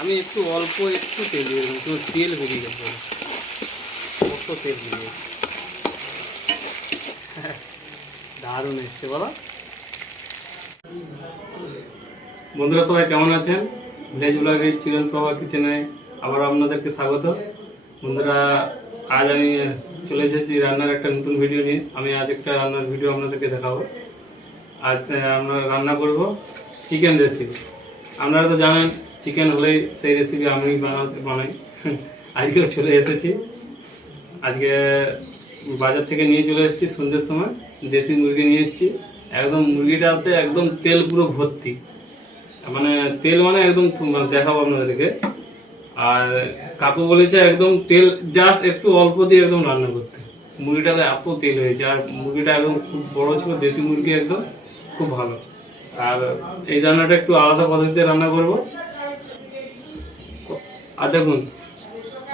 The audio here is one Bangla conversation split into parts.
আমি একটু অল্প একটু তেল দিয়ে দেবো তেল বেরিয়ে যাবে কত তেল গেছে। দারুণ এসছে, বলো। বন্ধুরা, সবাই কেমন আছেন? ভিলেজ ব্লগের চিরন প্রভা কিচেনে আবার আপনাদেরকে স্বাগত। বন্ধুরা, আজ আমি চলে এসেছি রান্নার একটা নতুন ভিডিও নিয়ে। আমি আজ একটা রান্নার ভিডিও আপনাদেরকে দেখাবো। আজ আমরা রান্না করব চিকেন রেসিপি আপনারা তো জানেন চিকেন হলেই সেই রেসিপি আমি বানাতে বানাই। আজকেও চলে এসেছি। আজকে বাজার থেকে নিয়ে চলে এসেছি সন্ধ্যের সময়। দেশি মুরগি নিয়ে এসেছি। একদম মুরগিটাতে একদম তেল পুরো ভর্তি। মানে তেল মানে একদম মানে দেখাবো আপনাদেরকে। আর কাকু বলেছে একদম তেল জাস্ট একটু অল্প দিয়ে একদম রান্না করতে। মুরগিটাতে এত তেল হয়েছে। আর মুরগিটা একদম খুব বড় ছিল, দেশি মুরগি একদম, খুব ভালো। আর এই রান্নাটা একটু আলাদা পদ্ধতিতে রান্না করব। আর দেখুন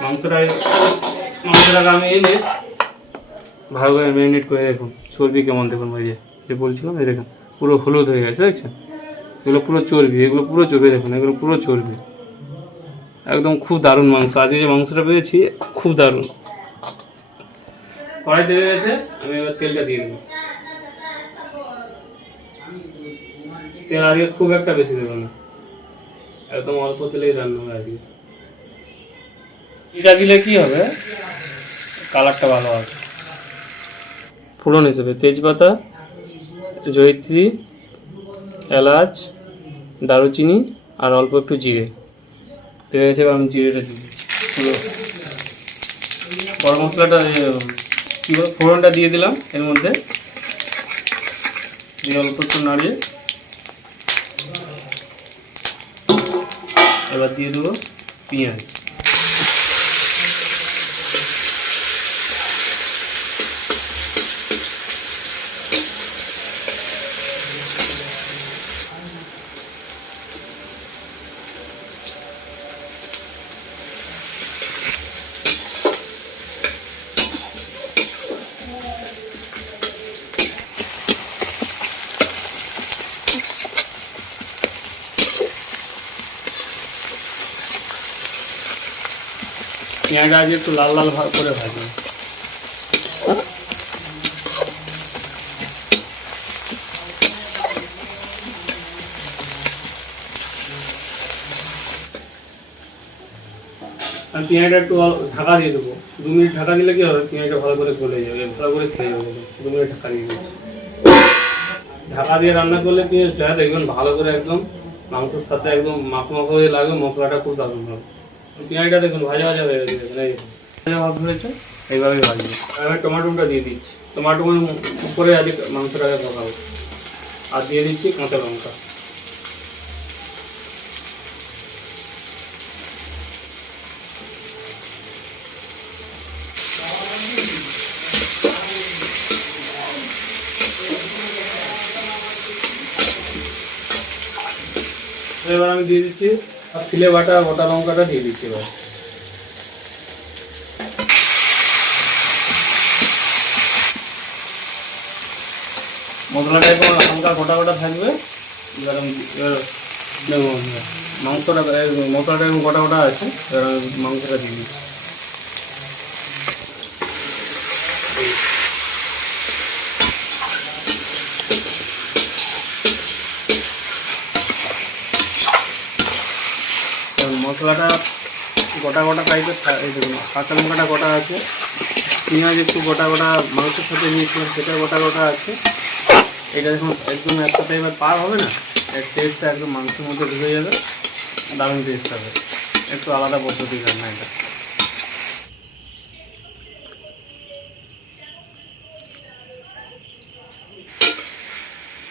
মাংসটা মাংসটাকে আমি এনে ভালো করে ম্যারিনেট করে দেখুন, চর্বি কেমন দেখুন ওই যে বলছিলাম, এই দেখুন, পুরো হলুদ হয়ে গেছে, দেখছেন? এগুলো পুরো চর্বি, এগুলো পুরো চর্বি দেখুন, এগুলো পুরো চর্বি। একদম খুব দারুণ মাংস আজকে যে মাংসটা পেয়েছি, খুব দারুণ। কড়াই দেবে গেছে, আমি এবার তেলটা দিয়ে দেবো। তেল আজকে খুব একটা বেশি দেবো না। একদম অল্প তেলেই রান্না হবে আজকে। এটা দিলে কি হবে? কালারটা ভালো হবে ফোড়ন হিসেবে তেজপাতা, জয়িত্রী, এলাচ, দারুচিনি আর অল্প একটু জিরে। আছে এবার আমি জিরেটা দিই। গরম মশলাটা কি বল, ফোড়নটা দিয়ে দিলাম এর মধ্যে। দিয়ে অল্প একটু নাড়িয়ে। এবার দিয়ে দেবো পেঁয়াজ। পেঁয়াজটা আজ একটু লাল লাল করে ভাজবো। আর পেঁয়াজটা একটু ঢাকা দিয়ে দেবো। দু মিনিট ঢাকা দিলে কি হবে? পেঁয়াজটা ভালো করে গলে যাবে, ভালো করে খেয়ে যাবে দু মিনিট ঢাকা দিয়ে দিচ্ছি। ঢাকা দিয়ে রান্না করলে পেঁয়াজটা দেখবেন ভালো করে একদম মাংসের সাথে একদম মাখ মাখ হয়ে লাগবে মশলাটা খুব দারুণ হবে। পেঁয়াজটা দেখুন ভাজা ভাজা হয়ে গেছে দেখুন, এই। দেখুন। ভাজা ভাব ধরেছে এইভাবেই ভাজবে। আর আমি টমাটোটা দিয়ে দিচ্ছি। টমাটোর উপরে আগে মাংসটাকে পকাবো আর দিয়ে দিচ্ছি কাঁচা লঙ্কা। এবার আমি দিয়ে দিচ্ছি আর বাটা গোটা লঙ্কাটা দিয়ে দিচ্ছি এবার। মশলাটা এরকম লঙ্কা গোটা গোটা থাকবে। এবার এবার মাংসটা মশলাটা গোটা গোটা আছে, এবার আমি মাংসটা দিয়ে দিচ্ছি। মশলাটা গোটা গোটা টাইপের এই দেখুন কাঁচা লঙ্কাটা গোটা আছে, পেঁয়াজ একটু গোটা গোটা মাংসের সাথে নিয়েছিলাম, সেটা গোটা গোটা আছে। এটা দেখুন, একদম একসাথে এবার পার হবে না, এর টেস্টটা একদম মাংসের মধ্যে ঢুকে যাবে, দারুণ টেস্ট হবে। একটু আলাদা পদ্ধতি রান্না এটা।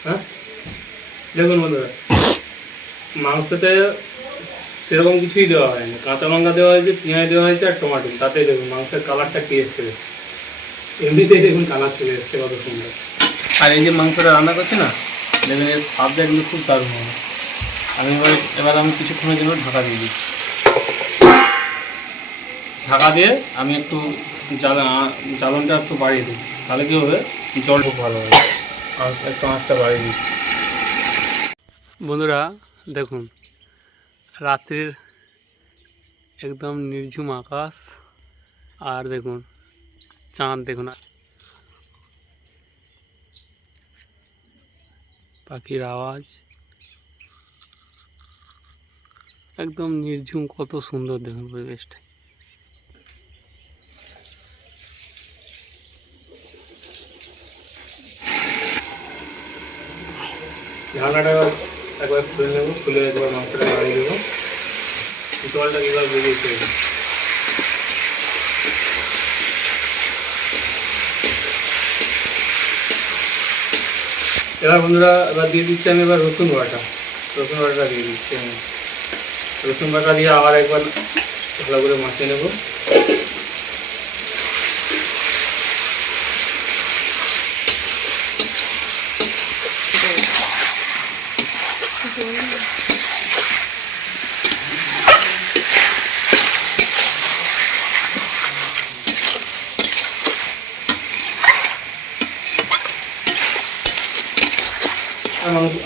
হ্যাঁ? দেখুন বন্ধুরা মাংসতে সেরকম কিছুই দেওয়া হয়নি। কাঁচা লঙ্কা দেওয়া হয়েছে পেঁয়াজ দেওয়া হয়েছে আর টমাটো। তাতে দেখুন মাংসের কালারটা কি এসছে। এমনিতেই দেখুন কালার চলে এসছে কত সুন্দর। আর এই যে মাংসটা রান্না করছি না দেখবেন এর স্বাদটা কিন্তু খুব দারুণ হবে। আমি এবার এবার আমি কিছুক্ষণের জন্য ঢাকা দিয়ে দিচ্ছি। ঢাকা দিয়ে আমি একটু জ্বালা জ্বালনটা একটু বাড়িয়ে দিই। তাহলে কী হবে? জল খুব ভালো হবে। আর একটু আঁচটা বাড়িয়ে দিচ্ছি। বন্ধুরা দেখুন রাত্রির একদম নির্ঝুম আকাশ। আর দেখুন, চাঁদ দেখুন। পাখির আওয়াজ। একদম নির্ঝুম, কত সুন্দর দেখুন পরিবেশটা। ঢাকাটা একবার খুলে নেব, খুলে একবার মাংসটা জলটা কীভাবে বেরিয়েছে এবার বন্ধুরা, এবার দিয়ে দিচ্ছি আমি এবার রসুন বাটা। রসুন বাটা দিয়ে দিচ্ছি আমি। রসুন বাটা দিয়ে আবার একবার ভালো করে মাখিয়ে নেব।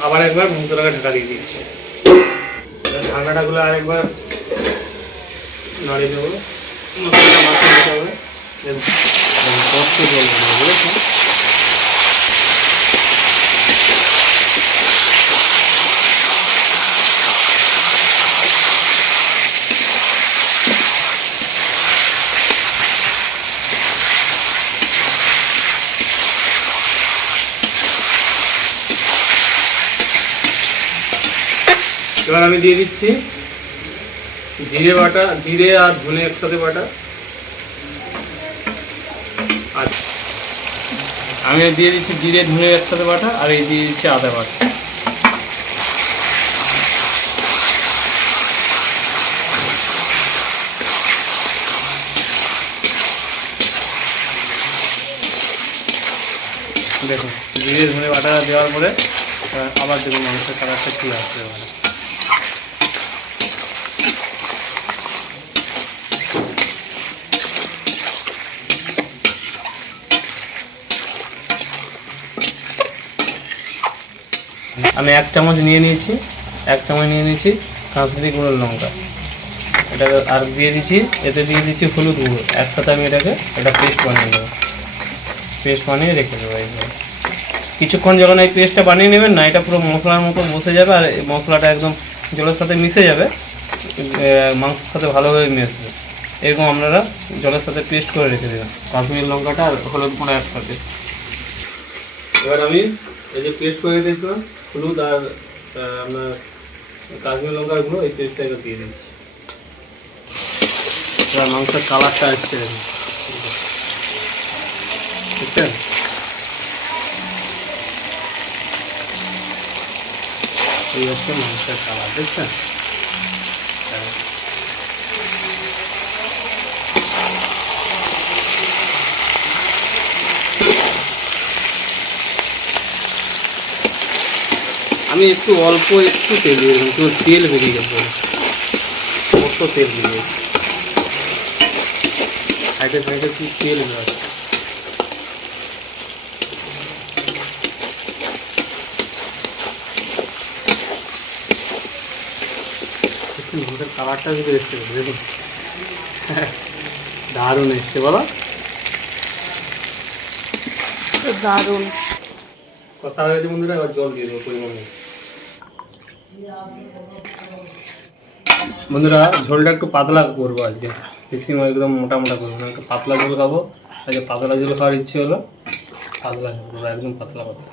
আবার একবার মাংসটাকে ঢাকা দিয়ে দিচ্ছি ঢাকাটাগুলো আরেকবার নাড়িয়ে দেবো। মশলাটা মাখিয়ে দিতে হবে। কষ্ট বলব না বুঝেছ এবার আমি দিয়ে দিচ্ছি জিরে বাটা, জিরে আর ধনে একসাথে বাটা। আর আমি দিয়ে দিচ্ছি জিরে, ধনে একসাথে বাটা আর এই দিয়ে দিচ্ছি আদা বাটা। দেখুন, জিরে, ধনে বাটা দেওয়ার পরে আবার দেখুন মাংসের কালারটা কী আসছে এবারে। আমি এক চামচ নিয়ে নিয়েছি, এক চামচ নিয়ে নিয়েছি কাশ্মীরি গুঁড়ো লঙ্কা। এটা আর দিয়ে দিচ্ছি, এতে দিয়ে দিচ্ছি হলুদ গুঁড়ো। একসাথে আমি এটাকে একটা পেস্ট বানিয়ে নেব। পেস্ট বানিয়ে রেখে দেবো এইভাবে কিছুক্ষণ যখন এই পেস্টটা বানিয়ে নেবেন না, এটা পুরো মশলার মতো বসে যাবে আর এই মশলাটা একদম জলের সাথে মিশে যাবে মাংসের সাথে ভালোভাবে মিশবে। এরকম আপনারা জলের সাথে পেস্ট করে রেখে দেবেন। কাশ্মীর লঙ্কাটা আর হলুদ গুঁড়ো একসাথে। এবার আমি এই যে পেস্ট করে দিয়েছিলাম হলুদ আর আপনার কাশ্মীর লঙ্কার গুঁড়ো এই পেস্টটা এবার দিয়ে দিচ্ছি। মাংসের কালারটা আসছে। বুঝছেন? এই হচ্ছে মাংসের কালার দেখছেন হ্যাঁ। আমি একটু অল্প একটু তেল দিয়ে দিলাম তো তেল বেরিয়ে যাবে কত তেল বেরিয়েছে সাইডে সাইডে কি তেল একটু আমাদের কালারটা যদি এসছে দেখুন। দারুণ এসছে বলো। দারুণ। কথা হয়েছে বন্ধুরা এবার জল দিয়ে দেবো পরিমাণ। বন্ধুরা, ঝোলটা একটু পাতলা করব আজকে। বেশি একদম মোটা মোটা করব না, একটু পাতলা ঝোল খাব। আজকে পাতলা ঝোল খাওয়ার ইচ্ছে হলো, পাতলা ঝোল একদম পাতলা পাতলা।